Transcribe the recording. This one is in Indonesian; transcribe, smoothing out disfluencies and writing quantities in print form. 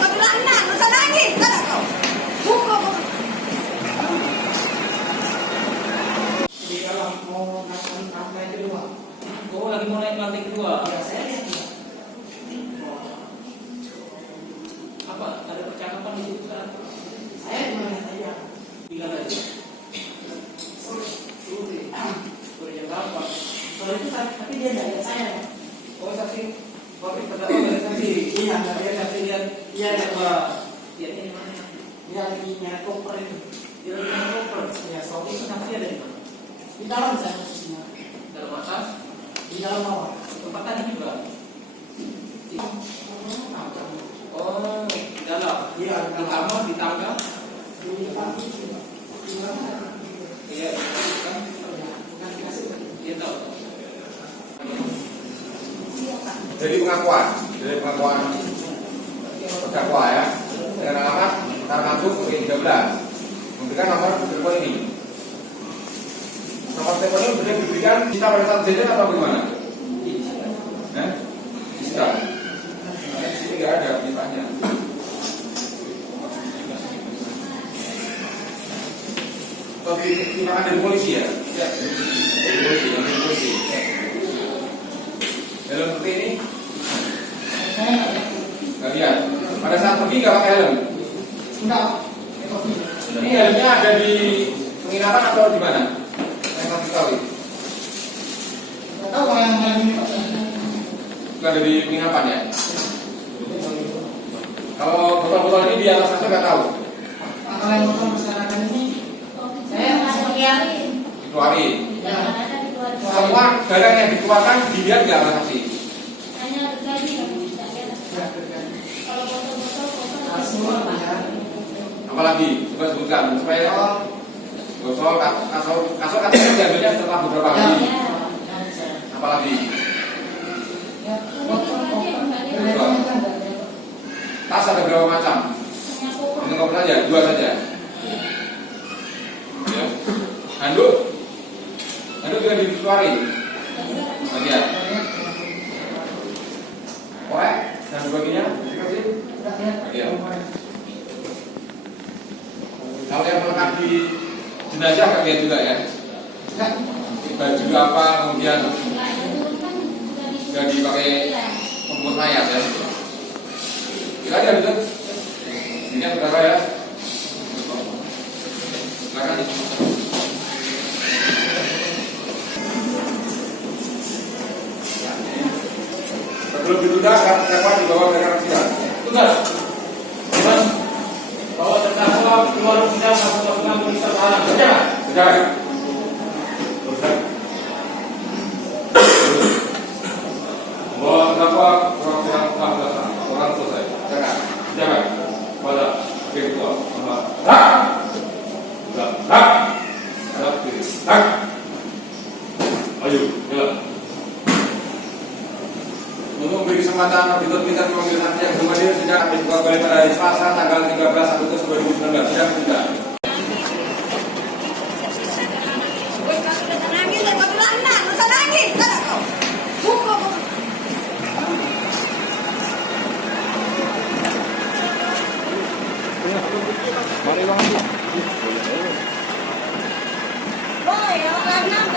Paglanan, masa nangis, kada kau. Buko. Jadi kalau mau naik lantai kedua, Oh, lagi mau naik lantai kedua. ya saya lihat ya. Apa? Ada percakapan di situ kan? Saya cuma lihat aja. Bilang aja. Sore. Udah jam berapa? Sore itu tapi dia tidak lihat saya. Oh, saksi. Tapi terdakwa dari saksi. Iya, Dia saksi lihat. Iya, Terdakwa. Lihatnya di mana? dia lagi nyari koper itu. Dia lagi naik koper. Ya, Oh, itu saksi ada di mana? di dalam saya posisinya. Dalam atas. Di dalam bawah. Tempat tadi juga. Oh, di dalam. Iya, di Di dalam. kamar, di tangga. Di depan itu. Di mana? Iya, kan? Bukan dikasih. Dia tahu. Dari pengakuan terdakwa ya, dengan alamat Tarnabuk W13 memberikan nomor telepon ini. Nomor telepon ini sudah diberikan kita pada saat kejadian atau bagaimana? Bisa. Di sini nggak ada ditanya. Atau dimakan dari polisi ya? Ya. Dari polisi. Helm seperti ini? Nggak lihat. Pada saat pergi nggak pakai helm? Enggak. Ini helmnya ada di penginapan atau di mana? Saya nggak tahu. Enggak tahu kalau yang ini Pak. Nggak ada di penginapan ya? Kalau botol-botol ini di atas sana nggak tahu. Kalau yang motor masyarakat ini, saya langsung lihat. Dikeluarin. Ya. Semua barang yang dikeluarkan dilihat nggak oleh saksi? Apalagi coba sebutkan supaya kasur katanya diambilnya setelah beberapa hari. Apalagi tas ada berapa macam? Ini koper saja, 2 saja. Ya. Handuk juga dikeluarin. Bagian. Korek dan sebagainya. Iya. Kalau yang melekat di jenazah nggak lihat juga ya? Baju apa kemudian nggak dipakai pembungkus mayat ya? Kita aja betul. Ini yang berapa ya? Silakan. Sebelum ditunda akan dapat dibawa ke rekan. Tugas. Mas, bahwa terdakwa keluar sidang masuk lakukan pemeriksaan tahanan. Berjalan. Sudah. Bahwa terdakwa kurang kurang 14 orang selesai. Jangan. Jangan pada ketua. Hak. Sudah. Hak. Hak. Hak. Ayo, jalan. Untuk memberi kesempatan auditor kita memanggil saksi yang belum hadir sejak dibuka kembali pada hari Selasa tanggal 13 Agustus 2019. Sidang ditunda. Nangis, paglanan, masa nangis, kada kau. Buko. Mari bang. Boy, awak lanang